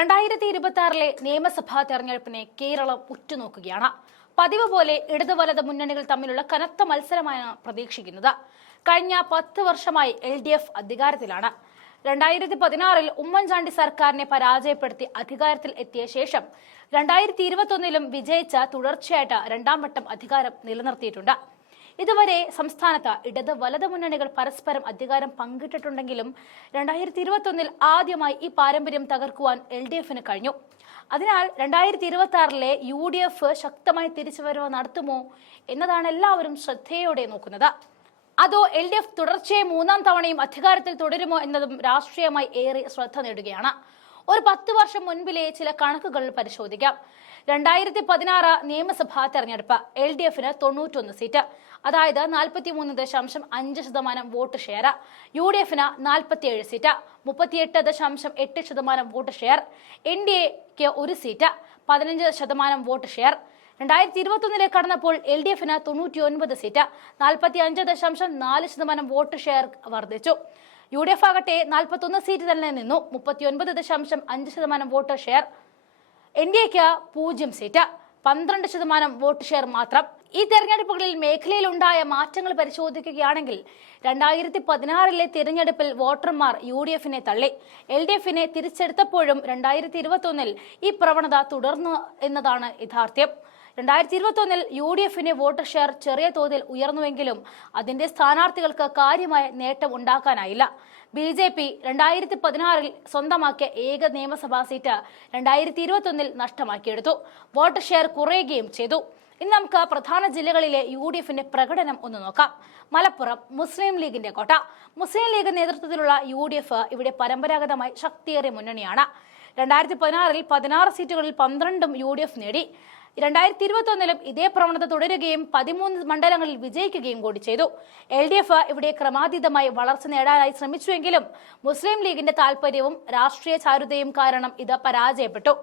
രണ്ടായിരത്തി ഇരുപത്തി ആറിലെ നിയമസഭാ തെരഞ്ഞെടുപ്പിനെ കേരളം ഉറ്റുനോക്കുകയാണ്. പതിവ് പോലെ ഇടതു വലത് മുന്നണികൾ തമ്മിലുള്ള കനത്ത മത്സരമാണ് പ്രതീക്ഷിക്കുന്നത്. കഴിഞ്ഞ പത്ത് വർഷമായി എൽ ഡി എഫ് അധികാരത്തിലാണ്. രണ്ടായിരത്തി പതിനാറിൽ ഉമ്മൻചാണ്ടി സർക്കാരിനെ പരാജയപ്പെടുത്തി അധികാരത്തിൽ എത്തിയ ശേഷം രണ്ടായിരത്തി ഇരുപത്തൊന്നിലും വിജയിച്ച തുടർച്ചയായിട്ട് രണ്ടാം വട്ടം അധികാരം നിലനിർത്തിയിട്ടുണ്ട്. ഇതുവരെ സംസ്ഥാനത്ത് ഇടത് വലത് മുന്നണികൾ പരസ്പരം അധികാരം പങ്കിട്ടിട്ടുണ്ടെങ്കിലും രണ്ടായിരത്തി ഇരുപത്തൊന്നിൽ ആദ്യമായി ഈ പാരമ്പര്യം തകർക്കുവാൻ എൽ ഡി എഫിന് കഴിഞ്ഞു. അതിനാൽ രണ്ടായിരത്തി ഇരുപത്തി ആറിലെ യു ഡി എഫ് ശക്തമായി തിരിച്ചുവരവ് നടത്തുമോ എന്നതാണ് എല്ലാവരും ശ്രദ്ധയോടെ നോക്കുന്നത്. അതോ എൽ ഡി എഫ് തുടർച്ചയായി മൂന്നാം തവണയും അധികാരത്തിൽ തുടരുമോ എന്നതും രാഷ്ട്രീയമായി ഏറെ ശ്രദ്ധ നേടുകയാണ്. ഒരു പത്ത് വർഷം മുൻപിലെ ചില കണക്കുകൾ പരിശോധിക്കാം. രണ്ടായിരത്തി പതിനാറ് നിയമസഭാ തെരഞ്ഞെടുപ്പ് എൽ ഡി എഫിന് തൊണ്ണൂറ്റൊന്ന് സീറ്റ്. അതായത് നാൽപ്പത്തിമൂന്ന് ദശാംശം അഞ്ച് ശതമാനം വോട്ട് ഷെയർ. യു ഡി എഫിന് നാൽപ്പത്തിയേഴ് സീറ്റ്. മുപ്പത്തിയെട്ട് ദശാംശം എട്ട് ശതമാനം വോട്ട് ഷെയർ. എൻ ഡി എക്ക് ഒരു സീറ്റ്. പതിനഞ്ച് ശതമാനം വോട്ട് ഷെയർ. രണ്ടായിരത്തി ഇരുപത്തൊന്നിലെ കടന്നപ്പോൾ എൽ ഡി എഫിന് തൊണ്ണൂറ്റി ഒൻപത് സീറ്റ്. നാൽപ്പത്തി അഞ്ച് ദശാംശം നാല് ശതമാനം വോട്ട് ഷെയർ വർദ്ധിച്ചു. യു ഡി എഫ് ആകട്ടെ നാൽപ്പത്തൊന്ന് സീറ്റ് തന്നെ നിന്നു മുപ്പത്തിയൊൻപത് ദശാംശം അഞ്ച് ശതമാനം വോട്ട് ഷെയർ. എൻ ഡി എക്ക് പൂജ്യം സീറ്റ്. പന്ത്രണ്ട് ശതമാനം വോട്ട് ഷെയർ മാത്രം. ഈ തെരഞ്ഞെടുപ്പുകളിൽ മേഖലയിൽ ഉണ്ടായ മാറ്റങ്ങൾ പരിശോധിക്കുകയാണെങ്കിൽ രണ്ടായിരത്തി പതിനാറിലെ തിരഞ്ഞെടുപ്പിൽ വോട്ടർമാർ യു ഡി എഫിനെ തള്ളി. എൽ ഡി എഫിനെ തിരിച്ചെടുത്തപ്പോഴും രണ്ടായിരത്തി ഇരുപത്തൊന്നിൽ ഈ പ്രവണത തുടർന്നു എന്നതാണ് യാഥാർത്ഥ്യം. രണ്ടായിരത്തി ഇരുപത്തൊന്നിൽ യു ഡി എഫിന്റെ വോട്ട് ഷെയർ ചെറിയ തോതിൽ ഉയർന്നുവെങ്കിലും അതിന്റെ സ്ഥാനാർത്ഥികൾക്ക് കാര്യമായ നേട്ടം ഉണ്ടാക്കാനായില്ല. ബി ജെ പി രണ്ടായിരത്തി പതിനാറിൽ സ്വന്തമാക്കിയ ഏക നിയമസഭാ സീറ്റ് രണ്ടായിരത്തി ഇരുപത്തൊന്നിൽ നഷ്ടമാക്കിയെടുത്തു. വോട്ട് ഷെയർ കുറയുകയും ചെയ്തു. ഇന്ന് നമുക്ക് പ്രധാന ജില്ലകളിലെ യു ഡി എഫിന്റെ പ്രകടനം ഒന്ന് നോക്കാം. മലപ്പുറം മുസ്ലിം ലീഗിന്റെ കോട്ട. മുസ്ലിം ലീഗ് നേതൃത്വത്തിലുള്ള യു ഡി എഫ് ഇവിടെ പരമ്പരാഗതമായി ശക്തിയേറിയ മുന്നണിയാണ്. രണ്ടായിരത്തി പതിനാറിൽ പതിനാറ് സീറ്റുകളിൽ പന്ത്രണ്ടും യു ഡി എഫ് നേടി. രണ്ടായിരത്തി ഇരുപത്തൊന്നിലും ഇതേ പ്രവണത തുടരുകയും പതിമൂന്ന് മണ്ഡലങ്ങളിൽ വിജയിക്കുകയും കൂടി ചെയ്തു. എൽ ഡി എഫ് ഇവിടെ ക്രമാതീതമായി വളർച്ച നേടാനായി ശ്രമിച്ചുവെങ്കിലും മുസ്ലിം ലീഗിന്റെ താൽപര്യവും രാഷ്ട്രീയ ചാരുതയും കാരണം ഇത് പരാജയപ്പെട്ടു.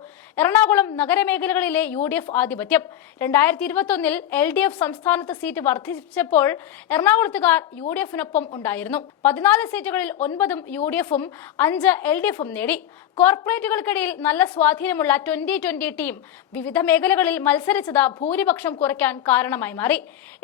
എറണാകുളം നഗരമേഖലകളിലെ യു ഡി എഫ് ആധിപത്യം. രണ്ടായിരത്തി ഇരുപത്തൊന്നിൽ എൽ ഡി എഫ് സംസ്ഥാനത്ത് സീറ്റ് വർദ്ധിച്ചപ്പോൾ എറണാകുളത്തുകാർ യു ഡി എഫിനൊപ്പം ഉണ്ടായിരുന്നു. പതിനാല് സീറ്റുകളിൽ ഒൻപതും യു ഡി എഫും അഞ്ച് എൽ ഡി എഫും നേടി. കോർപ്പറേറ്റുകൾക്കിടയിൽ നല്ല സ്വാധീനമുള്ള ട്വന്റി ട്വന്റി ടീം വിവിധ മേഖലകളിൽ മത്സരിച്ചത് ഭൂരിപക്ഷം കുറയ്ക്കാൻ കാരണമായി മാറി.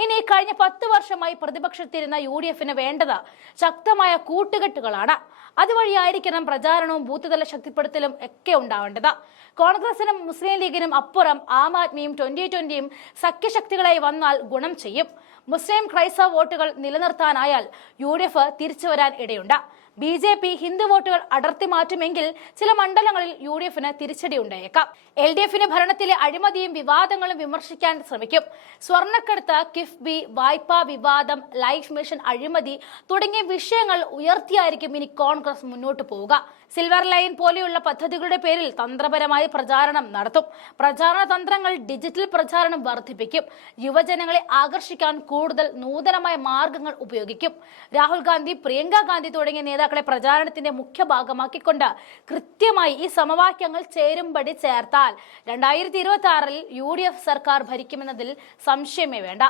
ഇനി കഴിഞ്ഞ പത്ത് വർഷമായി പ്രതിപക്ഷത്തിരുന്ന യു ഡി എഫിന് വേണ്ടത് ശക്തമായ കൂട്ടുകെട്ടുകളാണ്. അതുവഴിയായിരിക്കണം പ്രചാരണവും ബൂത്തുതല ശക്തിപ്പെടുത്തലും ഒക്കെ ഉണ്ടാവേണ്ടത്. കോൺഗ്രസിനും മുസ്ലിം ലീഗിനും അപ്പുറം ആം ആദ്മിയും ട്വന്റി ട്വന്റിയും സഖ്യശക്തികളായി വന്നാൽ ഗുണം ചെയ്യും. മുസ്ലിം ക്രൈസ്തവ വോട്ടുകൾ നിലനിർത്താനായാൽ യു ഡി എഫ് തിരിച്ചു വരാൻ ഇടയുണ്ട്. ബി ജെ പി ഹിന്ദു വോട്ടുകൾ അടർത്തി മാറ്റുമെങ്കിൽ ചില മണ്ഡലങ്ങളിൽ യു ഡി എഫിന് തിരിച്ചടി ഉണ്ടായേക്കാം. എൽ ഡി എഫിന് ഭരണത്തിലെ അഴിമതിയും വിവാദങ്ങളും വിമർശിക്കാൻ ശ്രമിക്കും. സ്വർണക്കടത്ത് കിഫ്ബി വായ്പാ വിവാദം ലൈഫ് മിഷൻ അഴിമതി തുടങ്ങിയ വിഷയങ്ങൾ ഉയർത്തിയായിരിക്കും ഇനി കോൺഗ്രസ് മുന്നോട്ട് പോവുക. സിൽവർ ലൈൻ പോലെയുള്ള പദ്ധതികളുടെ പേരിൽ തന്ത്രപരമായി പ്രചാരണം നടത്തും. പ്രചാരണ തന്ത്രങ്ങൾ ഡിജിറ്റൽ പ്രചാരണം വർദ്ധിപ്പിക്കും. യുവജനങ്ങളെ ആകർഷിക്കാൻ കൂടുതൽ നൂതനമായ മാർഗങ്ങൾ ഉപയോഗിക്കും. രാഹുൽ ഗാന്ധി പ്രിയങ്ക ഗാന്ധി തുടങ്ങിയ നേതാക്കളെ പ്രചാരണത്തിന്റെ മുഖ്യ ഭാഗമാക്കിക്കൊണ്ട് കൃത്യമായി ഈ സമവാക്യങ്ങൾ ചേരുംപടി ചേർത്താൽ രണ്ടായിരത്തി ഇരുപത്തി ആറിൽ യു ഡി എഫ് സർക്കാർ ഭരിക്കുമെന്നതിൽ സംശയമേ വേണ്ട.